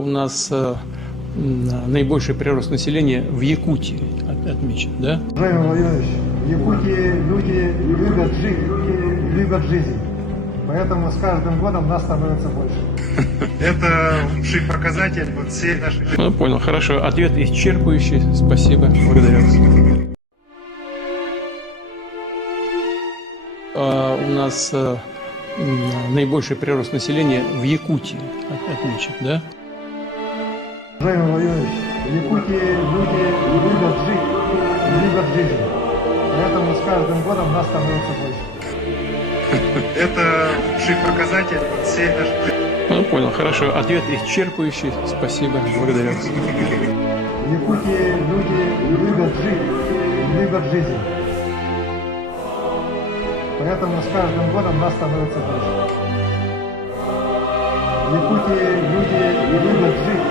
У нас наибольший прирост населения в Якутии отмечен, да? Уважаемый Владимирович, в Якутии люди любят жить, любят жизнь. Поэтому с каждым годом нас становится больше. Это лучший показатель всей нашей жизни. Ну, понял, хорошо. Ответ исчерпывающий. Спасибо. Благодарю вас. У нас наибольший прирост населения в Якутии отмечен, да? Уважаемый Владимирович, в Якутии люди любят жить, любят жизнь. Поэтому с каждым годом нас становится больше. Это лучший показатель всей нашей жизни. Ну, понял, хорошо. Ответ исчерпывающий. Спасибо. Благодарю вас. В Якутии люди любят жить, любят жизнь. Поэтому с каждым годом нас становится больше. В Якутии люди любят жить,